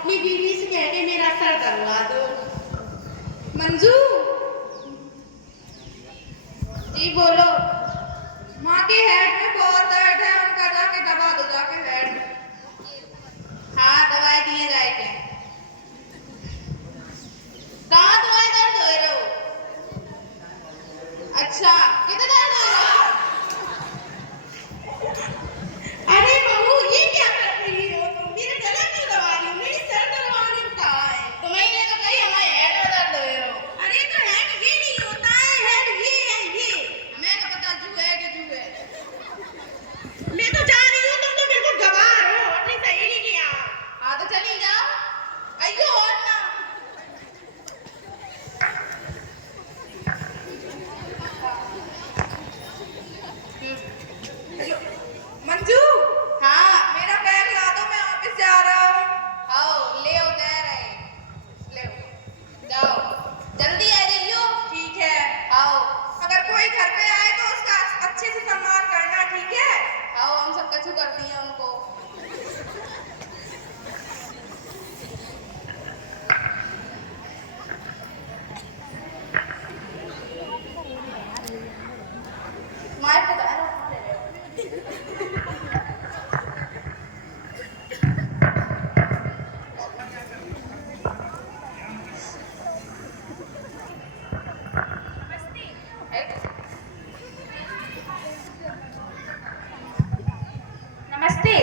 अपनी बीवी से कह के मेरा सर दलवा दो। मंजू जी बोलो। माँ के हेड में बहुत दर्द है, उनका जाके दबा दो जाके हेड। हाँ दवाई दिए जाएंगे। कहाँ तुम्हारे दर्द हो रहे हो? अच्छा कितने दर्द हो रहा है? अरे बहू ये क्या कर रही हो तुम? मेरे गला क्यों दबा रही हो? मेरी सर दबाने कहाँ है? तुम्हें तो कही हमारे हेड में दर्द हो रहे हो। अरे तो हेड ये नहीं होता है, हेड ये है ये। हमें क्या पता जू है कि जू है। मैं तो जा रही हूँ, तुम तो बिल्कुल गवार हो अपनी सहेली की यहाँ। हाँ तो चली जाओ। अयो और ना। मंजू हाँ मेरा बैग ला दो, मैं ऑफिस जा रहा हूँ। आओ ले आओ, दे रहे ले जाओ, जल्दी आ जाइयो। ठीक है आओ। अगर कोई घर पे आए तो उसका अच्छे से सम्मान करना, ठीक है? आओ हम सब कछु कर दिए उनको। मार के दाना नमस्ते।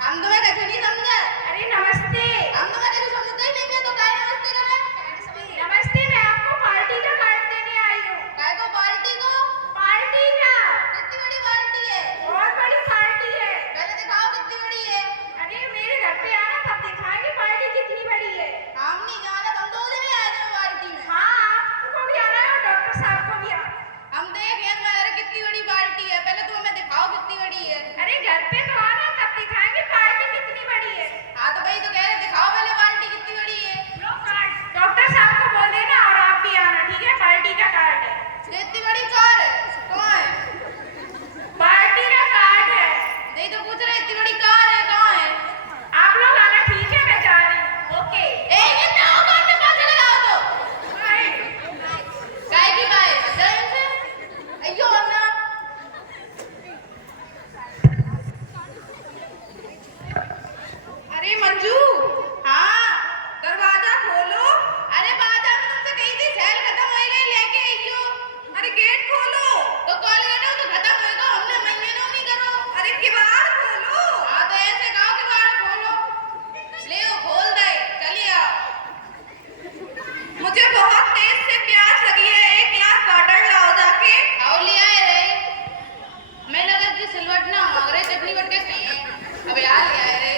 हम तुम्हें कछु नहीं समझा। अरे नमस्ते। हम तुम्हें कछु समझते ही नहीं थे तो काय नमस्ते करे। नमस्ते, मैं आपको पार्टी का कार्ड देने आई हूँ। काय को पार्टी को? पार्टी का। कितनी बड़ी पार्टी है? बहुत बड़ी पार्टी है। पहले दिखाओ कितनी बड़ी है। अरे मेरे घर पे आना तब दिखाएंगे पार्टी कितनी बड़ी है। हम नहीं जाना, तुम दो दिन आए थे पार्टी में। हाँ आपको भी आना है और डॉक्टर साहब को भी आना। हम देखें तुम्हारे कितनी बड़ी पार्टी है, पहले तुम हमें दिखाओ कितनी बड़ी है। अरे घर पे तो आना तब दिखाएंगे पार्टी कितनी बड़ी है। हाँ तो भाई तो कह रहे दिखाओ पहले पार्टी कितनी बड़ी है। लो कार्ड डॉक्टर साहब को बोल देना और आप भी आना, ठीक है? पार्टी का कार्ड है। ये इतनी बड़ी कार है कहाँ है? पार्टी का कार्ड है। नहीं तो पूछ रहे इतनी बड़ी कार है कहाँ है? आप लोग आना, ठीक है? मैं जा रही हूँ। ओके। कितना होगा अपने पास लगाओ तो। बाय। काय की काय जय से अयो अन्ना। अरे मंजू हाँ दरवाजा खोलो। अरे बाजार में तुमसे कही थी सेल खत्म हो गई लेके आइयो। अरे गेट खोलो। तो कॉल गेट तो खत्म होएगा, हमने महीने नो नहीं करो। अरे किवाड़ खोलो। हाँ तो ऐसे कहो किवाड़ खोलो। ले खोल दे चलिए आओ। मुझे बहुत तेज से प्यास लगी है, एक गिलास वाटर लाओ जाके। आओ ले आए रे। मैं लगा कि सिलवट ना मांग रहे, चटनी बट के खाए। अब यार ले आए रे।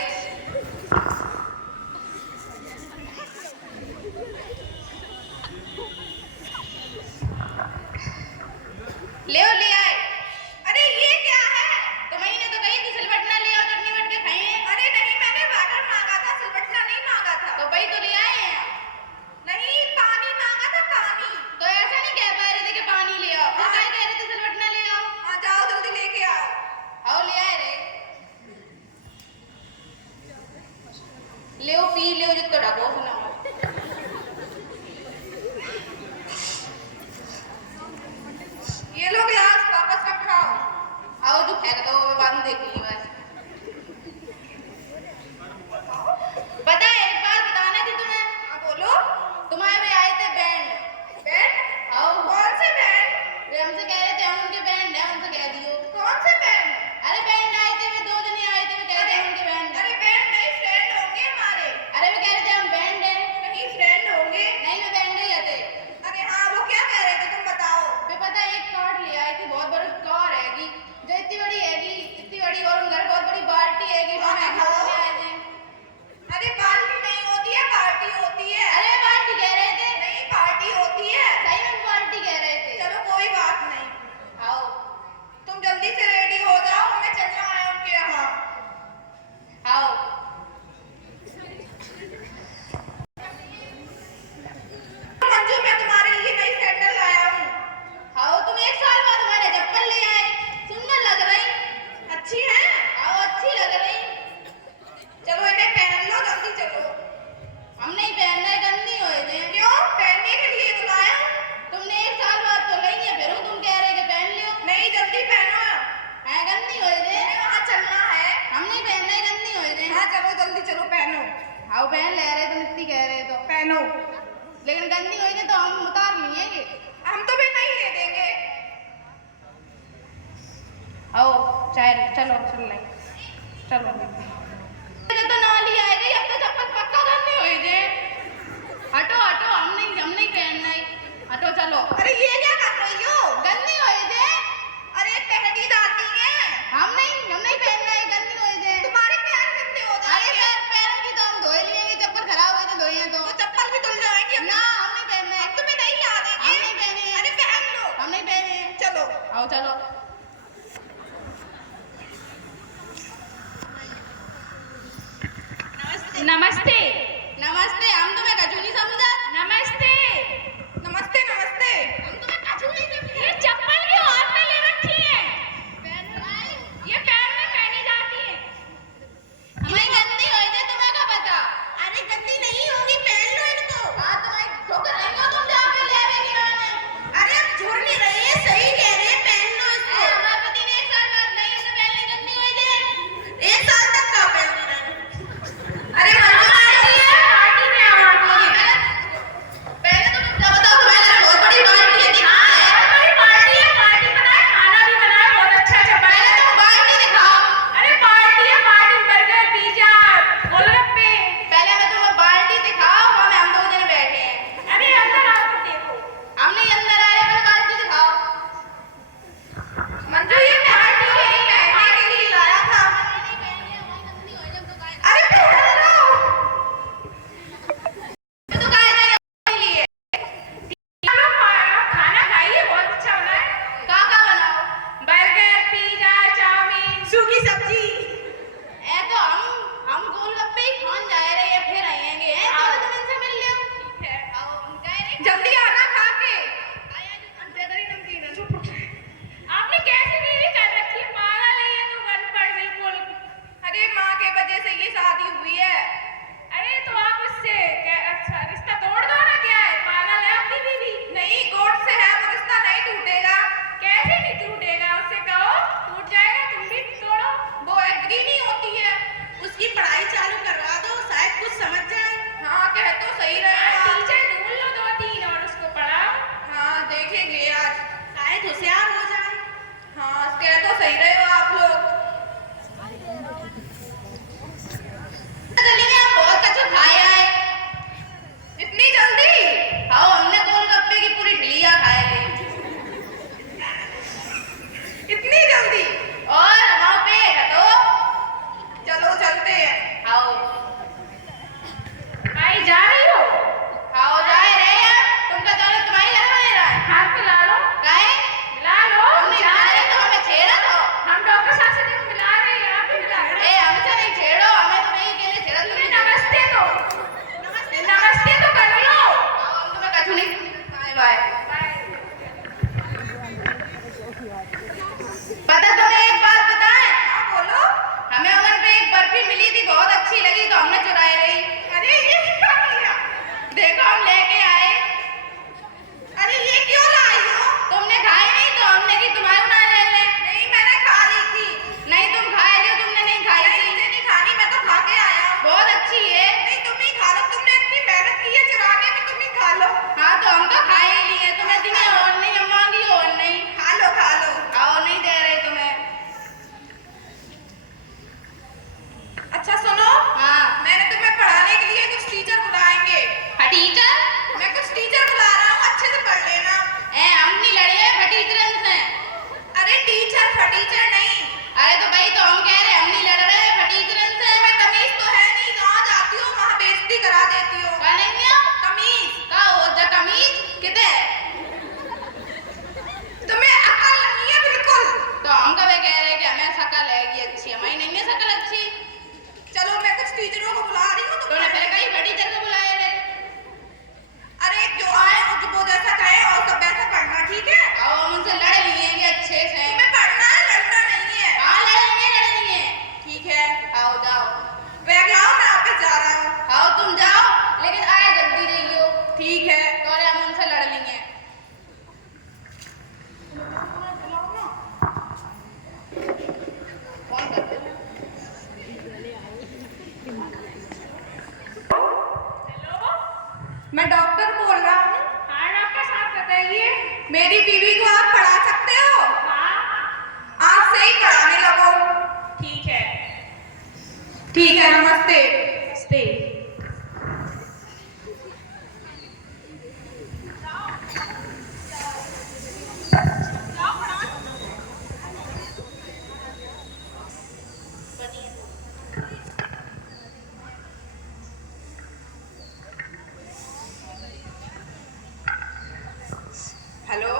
ले आए। अरे ये क्या है? तो मैंने तो कही थी सिलवट ना ले आओ, चटनी बट के खाए। अरे नहीं मैंने वाटर मांगा था, सिलवट ना नहीं मांगा था। तो भाई तो ले आए हैं। नहीं पानी मांगा था, पानी। तो ऐसा नहीं कह पा रहे थे कि पानी ले आओ, फिर काय कह रहे थे सिलवट ना ले आओ। हाँ जाओ जल्दी लेके आओ। आओ ले आए रे। ले पी ले जितना ढको सुना। ये लो गिलास वापस रखाओ। आओ जो फेंक दो बाद में देख ली बस। पता है एक बात बताना थी तुम्हें। हाँ बोलो। तुम्हारे भी आए थे बैंड। बैंड? आओ। कौन से बैंड? वे हमसे कह रहे थे हम उनके बैंड है, उनसे कह दियो। कौन से बैंड? अरे बैंड आए थे, वे दो जने आए थे, वे कह रहे थे उनके बैंड। अरे बैंड नहीं फ्रेंड होंगे हमारे। अरे वे कह रहे थे हम बैंड जल्दी चलो पहनो। हाँ पहन ले रहे तो इतनी कह रहे तो पहनो। लेकिन गंदी होगी तो हम उतार लेंगे। हम तुम्हें नहीं ले देंगे। आओ चलो चलो चलो तो नाली आएगी अब तो चप्पल पक्का गंदी हो जे। हटो हटो हम नहीं पहनना है। हटो चलो। अरे ये क्या कर रही हो? गंदी हो जे। अरे पहनी जाती है। हम नहीं पहनना है। गंदी हो जे। तुम्हारे पैर गंदे हो अरे जाएंगे। पैरों की तो हम धोए लेंगे। चप्पल खराब हो जाए धोए तो चप्पल भी धुल जाएंगे। ना हम नहीं पहनना है। तुम्हें नहीं ला देंगे। हम नहीं पहने। अरे पहन लो। हम नहीं पहने। चलो आओ चलो। नमस्ते। नमस्ते। हम तुम्हें कछु नहीं समझा। नमस्ते। नमस्ते नमस्ते। हम तुम्हें कछु नहीं समझा। ये चप्पल भी हाथ में ले रखी है। ये पैर में पहनी जाती है। हमें गंदी हो जाए तुम्हें क्या पता। अरे गंदी नहीं होगी, पहन लो इनको। हाँ तुम्हें ठोकर रही हो तुम जाके ले आवेगी मैंने। अरे हम झूठ नहीं रहे हैं, सही कह रहे हैं, पहन लो इसको। हमारे पति ने 1 साल बाद नहीं इसे पहननी गंदी हो जाए। 1 साल तक का पहननी मैंने। अरे पार्टी में आवाज़ पहले तो तुम क्या बताओ तुम्हारे घर बहुत बड़ी पार्टी है। पार्टी बनाए, खाना भी बनाए, बहुत अच्छा अच्छा पहले बनाए। तुम पार्टी दिखाओ। अरे पार्टी है, पार्टी बर्गर पिज्जा गोलगप्पे। पहले मैं तुम्हें पार्टी दिखाओ। वहाँ हम 2 जने बैठे हैं। अरे अंदर आओ तो देखो। हम नहीं अंदर आ रहे। पहले पार्टी दिखाओ। मंजू ये पार्टी है, पहनने के लिए लाया था। अरे पहन लो। तो कहा जाए चलो खाना खाइए, बहुत अच्छा बना है। का बनाओ। बर्गर पिज्जा चाउमीन सूखी सब्जी। ए तो हम गोलगप्पे ही खान जा रहे हैं फिर आएंगे। तो तुम इनसे मिल लो। ठीक है, आओ हम जा रहे हैं। जल्दी आना खा के। ज्यादा ही नमकीन है। आपने कैसी बीवी कर रखी है? पागल है ये तो, अनपढ़ बिल्कुल। अरे माँ के वजह से ये शादी हुई है। अरे तो आप उससे अच्छा रिश्ता तोड़ दो ना, क्या है, पागल है आपकी बीवी? नहीं, कोर्ट से है वो रिश्ता, नहीं टूटेगा। कैसे नहीं टूटेगा? उससे कहो टूट जाएगा, तुम भी तोड़ो। वो एग्री नहीं होती है। उसकी पढ़ाई चालू करवा दो, शायद कुछ समझ जाए। हाँ कह तो सही रहे। टीचर ढूंढ लो 2-3 और उसको पढ़ाओ। हाँ देखेंगे आज, शायद होशियार हो जाए। हाँ कह तो सही रहे हो आप लोग। मेरी बीवी को आप पढ़ा सकते हो? हाँ आज से ही पढ़ाने लगो। ठीक है। ठीक है, नमस्ते। स्टे। हेलो,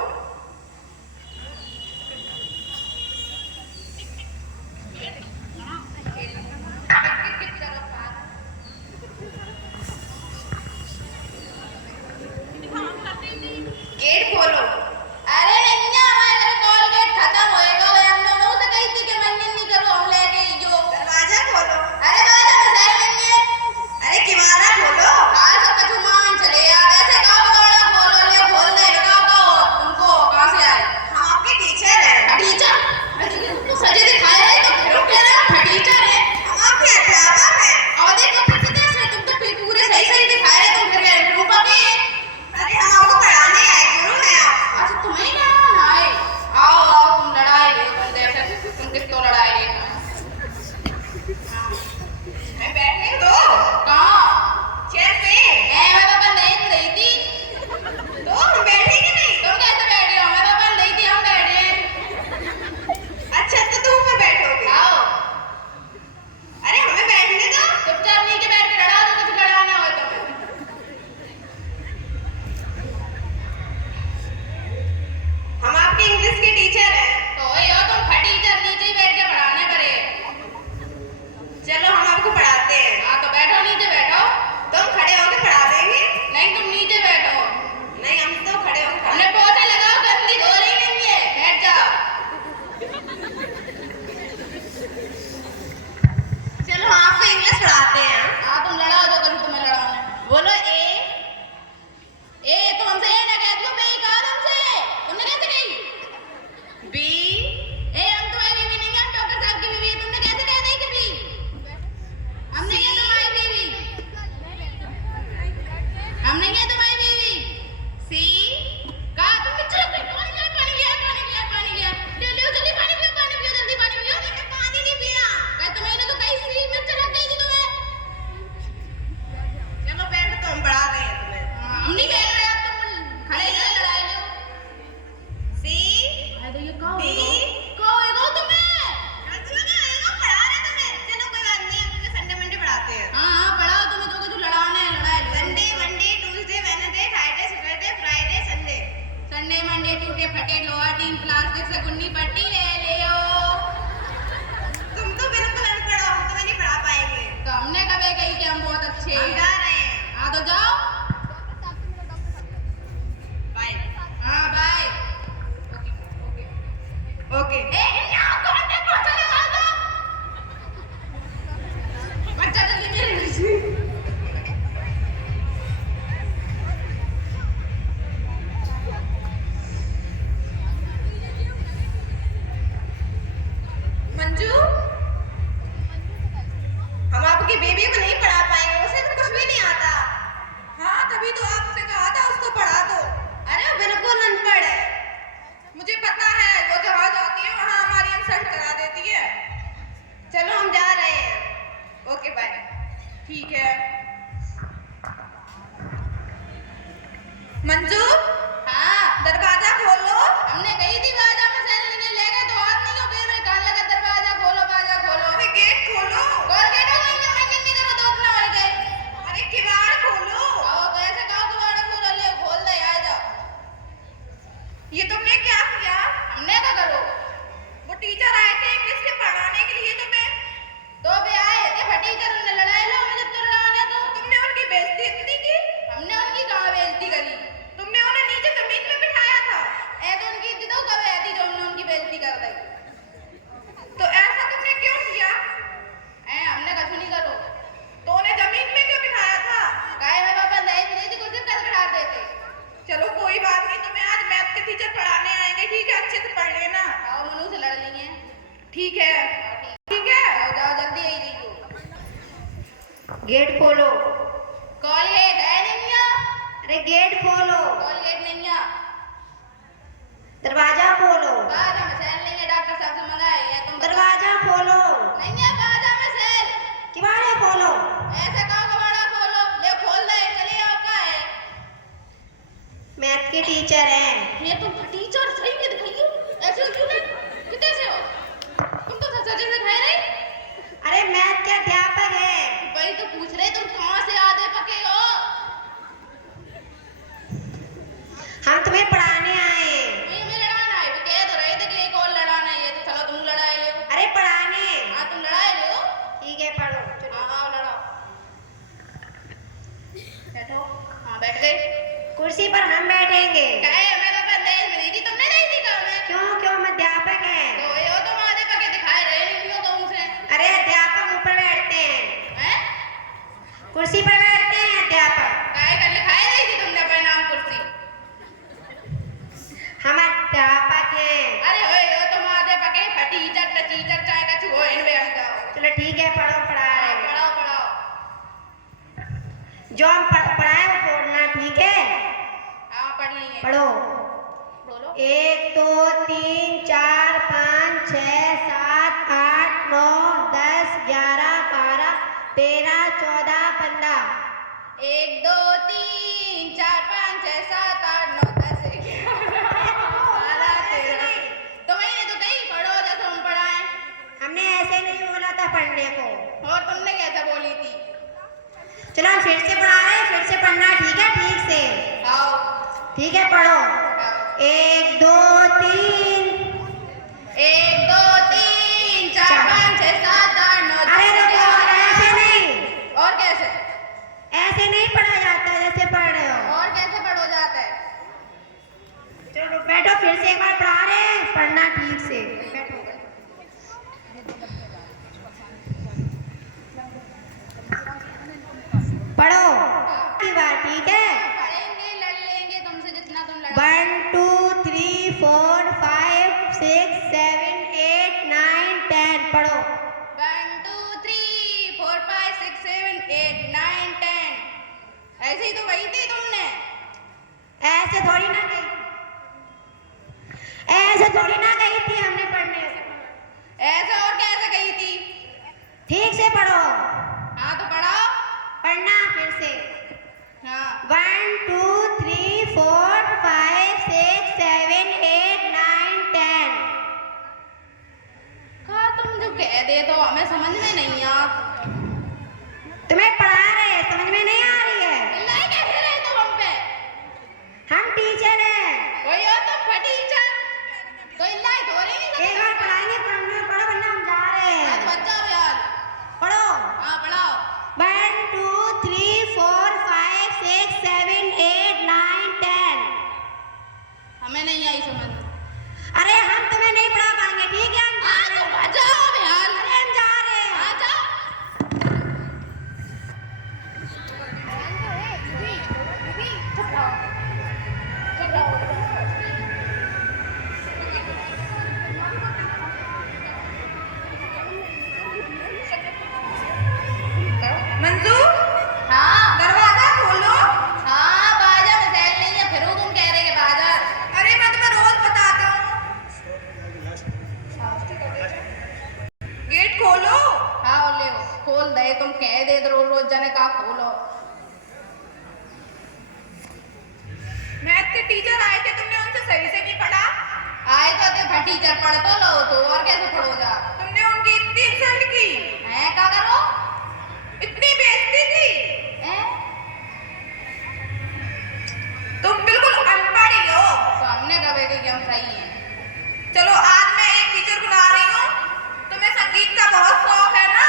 गेट खोलो। अरे नैया हमारे घर कॉल गेट खत्म होएगा वो हम दोनों से कही थी कि मंजन नहीं करो हम लेके ही जो दरवाजा खोलो। अरे बाजा मसाल नहीं है। अरे किवाड़ा खोलो। आज सब कछु मान चले यार ऐसे गाँव वाला खोलो ले खोल दे लगाओ गाओ तुमको कहाँ से आए हम आपके टीचर हैं। टीचर तो सजे दिखाए है तो फिर कह रहे हो टीचर है हम आपके अध्यापक हैं। और देखो फिर कैसे तुम तो फिर पूरे सही सही दिखाए रहे तुम फिर कह रूपा के अरे हम आपको पढ़ाने आए, गुरु हैं आप। अच्छा तुम्हें ना आए आओ आओ तुम लड़ाई ले तुम जैसे तुम किसको लड़ाई ले मैं बैठने दो। कहाँ चेयर पे। मैं पापा नहीं रही थी तो हम बैठेंगे नहीं। तुम कैसे बैठ रहे हो मैं पापा नहीं थी हम बैठे अच्छा तो तुम ऊपर बैठोगे। आओ अरे हमें बैठने दो। चुपचाप नीचे बैठ के लड़ा दो कुछ लड़ाना हो तुम्हें हम आपके इंग्लिश के टीचर हैं। तो वही हो तुम फटी टीचर नीचे ही बैठ के पढ़ाने करे चलो हम आपको पढ़ाते हैं। हाँ तो बैठो नीचे बैठो तो हम खड़े होकर पढ़ा देंगे। नहीं तुम नीचे बैठो नहीं, हम तो खड़े होकर पढ़ा हमने पोछा लगाओ गंदी हो रही नहीं है बैठ जाओ चलो हम आपको इंग्लिश पढ़ाते हैं। हाँ तुम लड़ाओ जो कभी तुम्हें लड़ाना है। बोलो ए तो हमसे ए ना कह दो मैं ही कहा तुमसे तुमने कैसे कही बी। हम तुम्हारी बीवी नहीं है हम डॉक्टर साहब की बीवी है तुमने कैसे कह दी कभी हम नहीं है तुम्हारी बीवी हम नहीं है तुम्हारी बीवी सी। कहा तुम चलो पानी लिया ले लो जल्दी पानी पियो जल्दी पानी पियो पानी नहीं पीना। कहा तुम्हें तो कहीं सी मिर्च लग गई थी तुम्हें चलो बैठ, तो हम पढ़ा रहे हैं तुम्हें। हम नहीं कह रहे अब तुम खड़े खड़े लड़ाई लो सी। अरे तो ये कहो डी। कहो तुम्हें अच्छा ना, आएगा, पढ़ा रहे तुम्हें। चलो कोई बात नहीं, हम तुम्हें संडे मंडे पढ़ाते हैं। हाँ पढ़ाओ तुम्हें तो कुछ लड़ाना है लड़ाई लो Sunday Monday Tuesday Wednesday Thursday Saturday Friday Sunday. Sunday Monday Tuesday फटे लोअर टीम प्लास्टिक से गुन्नी पट्टी ले आओ तुम तो बिल्कुल अनपढ़ हो, हम तुम्हें नहीं पढ़ा पाएंगे। तो हमने कभी कही कि हम बहुत अच्छे हम हैं जा रहे हैं। हाँ तो जाओ बाय। हाँ बाय ओके। बच्चा जल्दी मेरे मंजू, हम आपकी बेबी को नहीं पढ़ा पाएंगे, उसे तो कुछ भी नहीं आता। हाँ तभी तो आपसे कहा था उसको पढ़ा दो। अरे वो बिल्कुल अनपढ़ है। मुझे पता है, वो जहाँ जाती है वहाँ हमारी इंसल्ट करा देती है। चलो हम जा रहे हैं। Okay bye. ठीक है। मंजू, हाँ दरवाजा खोलो। हमने कही थी बाजा मसाल ने ले गए तो हाथ नहीं हो फिर मेरे कान लगा दरवाजा खोलो बाजा खोलो अरे गेट खोलो। कौन कहता है नहीं करो तो अपना हो गए अरे किवाड़ खोलो। आओ तो ऐसे कहो तुम्हारा खोल ले खोल दे आ जाओ ये तुमने क्या किया? हमने क्या करो वो टीचर आए थे इंग्लिश के पढ़ाने के लिए तुम्हें। तो भी आए थे फटी कर उन्हें लड़ाई लो मुझे तो लड़ाने दो तुमने उनकी बेइज्जती इतनी की। हमने उनकी कहाँ बेइज्जती करी तुमने उन्हें नीचे जमीन पे बिठाया था। ऐ तो उनकी इज्जत हो कब ऐसी जो हमने उनकी बेइज्जती कर दी तो ऐसा तुमने क्यों किया? ऐ हमने कछु नहीं करो तो उन्हें जमीन पे क्यों बिठाया था? काहे मेरे पापा नहीं मिली थी कुछ कैसे बिठा देते चलो कोई बात नहीं, तुम्हें आज मैथ के टीचर पढ़ाने आएंगे, ठीक है? अच्छे से पढ़ लेना। आओ मनु से लड़ लेंगे ठीक है। ठीक है। जाओ जाओ जल्दी आई जाइयो गेट खोलो। कॉलगेट है नहीं है अरे गेट खोलो। कॉलगेट नहीं है दरवाजा खोलो। बाद में सेल लेंगे, डॉक्टर साहब से मंगाए है तुम। दरवाजा खोलो। नहीं है बाजा में सेल। किवाड़े खोलो। ऐसे कहो कबाड़ा खोलो। ले खोल दे, चले आओ का है। मैथ के टीचर हैं। ये तुम तो टीचर सही में दिखाइए। ऐसे क्यों है? कितने से हो? तुम तो सच से खाए रहे। अरे मैथ के अध्यापक हैं। वही तो पूछ रहे तुम कहाँ से आधे पके हो? हम तुम्हें पढ़ाने आए हैं। मैं लड़ाना है, कह तो रहे थे कि एक और लड़ाना है, तो चलो तुम लड़ाई ले। अरे पढ़ाने। हाँ तुम लड़ाई ले। ठीक है पढ़ो। चलो हाँ लड़ाओ। बैठो। हाँ बैठ गए। कुर्सी पर हम बैठेंगे। काहे मैं तो अपने देश में दी थी, तुमने दी थी कहाँ में? क्यों क्यों हम अध्यापक हैं। तो ये हो तुम आधे पके दिखाए रहे नहीं क्यों तुमसे? अरे अध्यापक ऊपर बैठते हैं। हैं? कुर्सी पर बैठते हैं अध्यापक। काहे कर लिखाए दी थी तुमने अपने नाम कुर्सी? हम अध्यापक हैं। अरे ओए हो तुम आधे पके फटीचर टचीचर चाहे कछु हो इन बेअन का। चलो ठीक है पढ़ो। पढ़ा रहे हैं। पढ़ाओ पढ़ाओ। जो हम पढ़ाए वो बोलना। ठीक है हाँ पढ़ लिए। पढ़ो। बोलो। 1 2 3 4 5 6 7 8 9 10 11 12 13 14 15। 1 2 3 4 5 6 7 8 9 10 11 12 13। तो मैंने तो कहीं पढ़ो जैसे हम पढ़ाएं। हमने ऐसे नहीं बोला था पढ़ने को। और तुमने कैसे बोली थी? चलो हम फिर से पढ़ा रहे हैं। फिर से पढ़ना। ठीक है ठीक से। आओ। ठीक है पढ़ो। आओ। 1 2 3। 1 2 3 4 5 6 7 8 9 10 अरे रुको, 11 ऐसे नहीं। और कैसे? ऐसे नहीं पढ़ा जाता जैसे पढ़ रहे हो। और कैसे पढ़ो जाता है? चलो बैठो। फिर से एक बार पढ़ा रहे हैं। पढ़ना ठीक से। बैठो। पढ़ो की बात। ठीक है। पढ़ेंगे लड़ लेंगे तुमसे जितना तुम लड़ा। 1 2 3 4 5 6 7 8 9 10। पढ़ो। 1 2 3 4 5 6 7 8 9 10। ऐसे ही तो वही थी तुमने। ऐसे थोड़ी ना गई। ऐसे थोड़ी ना गई थी हमने पढ़ने से। ऐसे और कैसे गई थी? ठीक से पढ़ो। हाँ तो पढ़ाओ। पढ़ना फिर से। हाँ 1 2 3 4 5 6 7 8 9 10। कहा तुम जो कह दे तो हमें समझ में नहीं आता। तुम्हें पढ़ा रहे हैं, समझ में नहीं आ रही है। चिल्लाए कैसे रहे तुम हम पे? हम टीचर हैं। कोई हो तुम फटीचर? कोई लाई तो रही नहीं एक बार पढ़ाएंगे। पढ़ना पढ़ो वरना हम जा रहे आज हैं। बच्चा हो यार। पढ़ो। हाँ पढ़ाओ। 1 2 3 4 5 6 7 8 9 10। हमें नहीं आई समझ। अरे हम तुम्हें नहीं पढ़ा पाएंगे। ठीक है हम हाँ तुम बचाओ यार। अरे हम जा रहे हैं। आ जाओ। मंजू हाँ दरवाजा खोलो। हाँ बाजा में सेल नहीं है, फिर तुम कह रहे कि बाजा। अरे मैं तुम्हें रोज बताता हूँ। गेट खोलो। हाँ ले खोल दे। तुम कह दे तो रोज रोज जाने का खोलो। मैथ के टीचर आए थे, तुमने उनसे सही से नहीं पढ़ा। आए तो थे फटीचर, पढ़ तो लो तो और कैसे पढ़ो जा। तुमने उनकी इतनी इंसल्ट की। हैं क्या करो? इतनी बेइज्जती की। हैं? तुम बिल्कुल अनपढ़ ही हो। तो हमने कब कि हम सही हैं। चलो आज मैं एक टीचर बुला रही हूँ। तुम्हें संगीत का बहुत शौक है ना।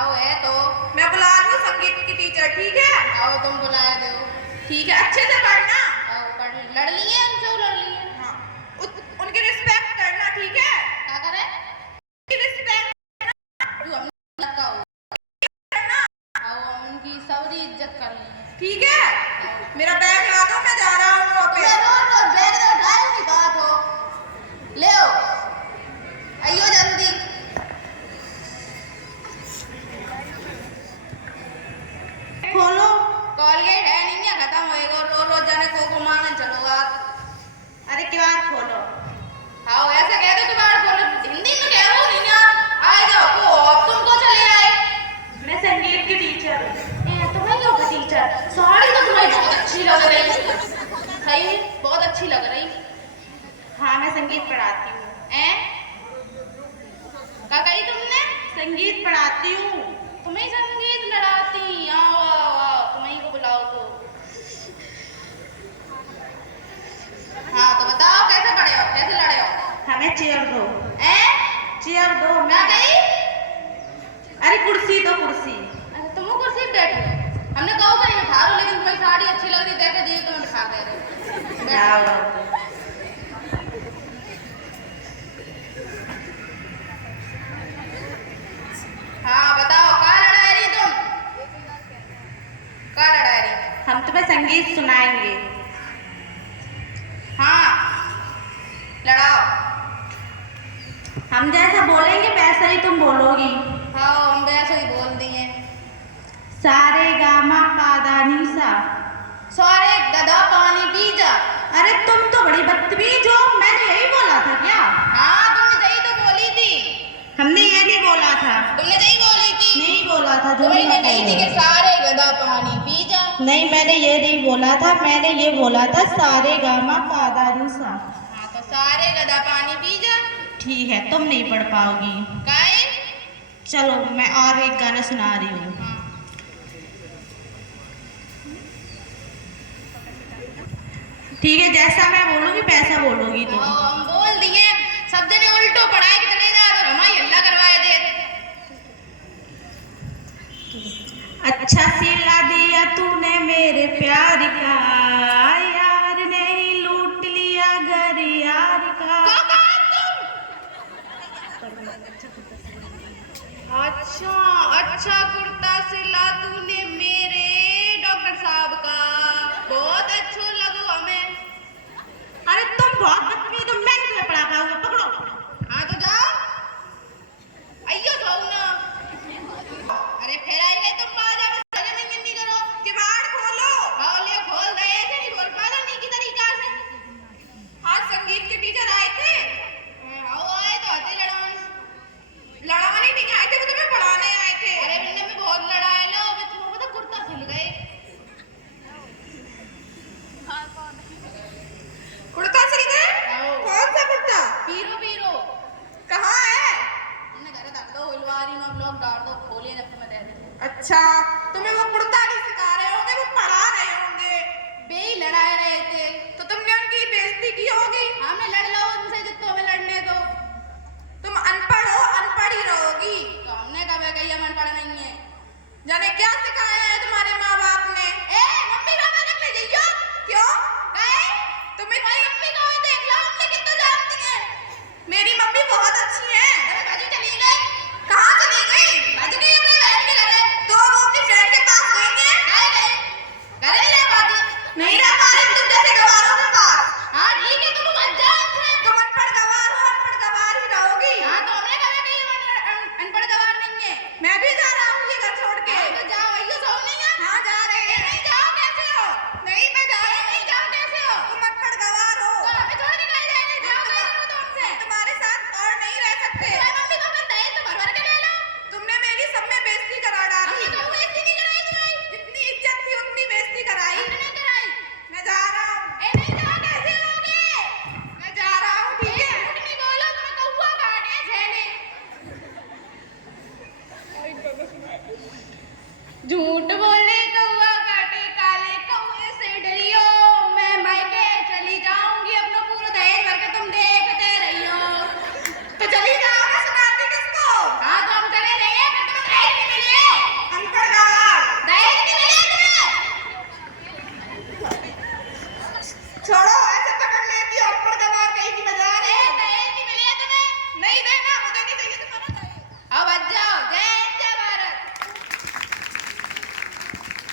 आओ है तो। मैं बुला रही हूँ संगीत की टीचर। ठीक है। आओ तुम बुलाए दो। ठीक है अच्छे से पढ़ना। आओ पढ़ लड़ लिए उनसे लड़ लिए। हाँ उनकी रिस्पेक्ट करना। ठीक है। क्या करे? उनकी रिस्पेक्ट तू हम लगा हो। करना। आओ हम उनकी सबरी इज्जत कर लिए। ठीक है। मेरा बैग ला दो, मैं जा रहा हूँ वहाँ पे। तुम्हें रोज रोज बैग तो उठाए नहीं बात हो। ले आओ। आइयो जल्दी। खोलो। कॉलगेट है नहीं है, खत्म होएगा। रोज रोज जाने को घुमाने चलो आप। अरे किवाड़ खोलो। अच्छी लग रही सही, बहुत अच्छी लग रही। हाँ मैं संगीत पढ़ाती हूँ। हैं? क्या कही तुमने? संगीत पढ़ाती हूँ। तुम्हें संगीत लड़ाती, आओ आओ आओ, तुम्हें को बुलाओ तो। हाँ तो बताओ कैसे पढ़े हो, कैसे लड़े हो? हमें चेयर दो। हैं? चेयर दो। क्या कही? अरे कुर्सी दो, कुर्सी। अरे तुम कुर्सी पे बैठे हो, हमने कहो कहीं बिठा लो, लेकिन तुम्हारी साड़ी अच्छी लग रही देखे दी तुम्हें बिठा दे रहे। जाओ। हाँ बताओ क्या लड़ा रही तुम, क्या लड़ा रही? हम तुम्हें संगीत सुनाएंगे। हाँ लड़ाओ। हम जैसा बोलेंगे वैसा ही तुम बोलोगी। हाँ हम वैसे ही बोल दिए। सारे गामा पादा नीसा। सारे गधा पानी पी जा। अरे तुम तो बड़ी बदतमीज हो, मैंने यही बोला था क्या? हाँ तुमने यही तो बोली थी। हमने ये नहीं बोला था। तुमने यही बोली थी। नहीं बोला था। जो तुमने कही थी कि सारे गधा पानी पी जा। नहीं मैंने ये नहीं बोला था, मैंने ये बोला था सारे गामा पादा नीसा। हाँ तो सारे गधा पानी पी जा। ठीक है तुम नहीं पढ़ पाओगी। काहे? चलो मैं और एक गाना सुना रही हूँ। हाँ। ठीक है जैसा मैं बोलूंगी वैसा बोलोगी तुम। हम बोल दिए, सब जने उल्टो पढ़ाई के चले जा और हमारी हल्ला करवाए दे। अच्छा सिला दिया तूने मेरे प्यार का, यार ने ही लूट लिया घर यार का। अच्छा अच्छा कुर्ता सिला तूने मेरे डॉक्टर साहब का, बहुत अच्छा लगो हमें। अरे तुम बहुत बदतमीज हो, मैं नहीं तुम्हें पढ़ा पाऊंगा, पकड़ो। हाँ तो जाओ, आइयो जाओ ना। अरे फिर आई गई तुम बाजा में, सजे में नहीं करो, किवाड़ खोलो। हाँ ले खोल दे, ऐसे नहीं बोल पा रहा नहीं की तरीका से। आज संगीत के टीचर आए थे। आओ आए तो आते लड़ाने नहीं आए थे, वो तुम्हें पढ़ाने आए थे। अरे मैंने भी बहुत लड़ाए लो, अभी तुमको तो कुर्ता सिल गए। कुर्ता सिल गए? कौन सा कुर्ता? पीरो पीरो। कहाँ है? हमने घर डाल दो, उलवारी में ब्लॉक डाल दो, खोलिए जब तुम्हें दे दे। अच्छा तुम्हें वो कुर्ता नहीं सिखा रहे होंगे, वो पढ़ा रहे होंगे। बे ही लड़ाए रहे थे तो तुमने उनकी बेइज्जती की होगी। हमने लड़ लो उनसे जितना हमें लड़ने दो। तुम अनपढ़ हो, अनपढ़ ही रहोगी। तो हमने कब कही हम अनपढ़ नहीं है। जाने क्या सिखाया है तुम्हारे माँ बाप ने? ए मम्मी का मैं रख ले जाइयो। क्यों? कहे तुम्हें तुम्हारी मम्मी को भी देख लो, हमने कितना जानती है। मेरी मम्मी बहुत अच्छी है। अरे बाजी चली गई। कहाँ चली गई? बाजी गई अपने बहन के घर। तो वो अपनी फ्रेंड के पास गई है। कहाँ गई? घर नहीं रह पाती। नहीं रह पा रही तुम जैसे गवारों के पास। हाँ ठीक है तुम मत जाओ उनसे। तुम अनपढ़ गवार हो, अनपढ़ गवार ही रहोगी। हाँ तो हमने कहा कहीं अनपढ़ गवार नहीं है। मैं भी जा रहा हूँ ये घर छोड़ के। तो जाओ, आइयो सो नहीं है। हाँ जा रहे हैं। नहीं जाओ कैसे हो? नहीं मैं जा रही नहीं, जाओ कैसे हो? तुम अनपढ़ गवार हो। तो हमें छोड़ के कहीं जाएंगे? जाओ कहीं हो तो हमसे। तुम्हारे साथ और नहीं रह सकते। मम्मी को मैं दहेज तो भर के ले लो। तुमने मेरी सब में बेइज्जती करा डाली। हमने कहूँ बेइज्जती नहीं कराई तुम्हारी। जितनी इज्जत थी उतनी बेइज्जती कराई। हमने नहीं कराई। मैं जा रहा हूँ। नहीं जाओ कैसे होगे? मैं जा रहा हूँ ठीक है। झूठ नहीं बोलो, तुम्हें कौवा काटे झेले। झूठ बोल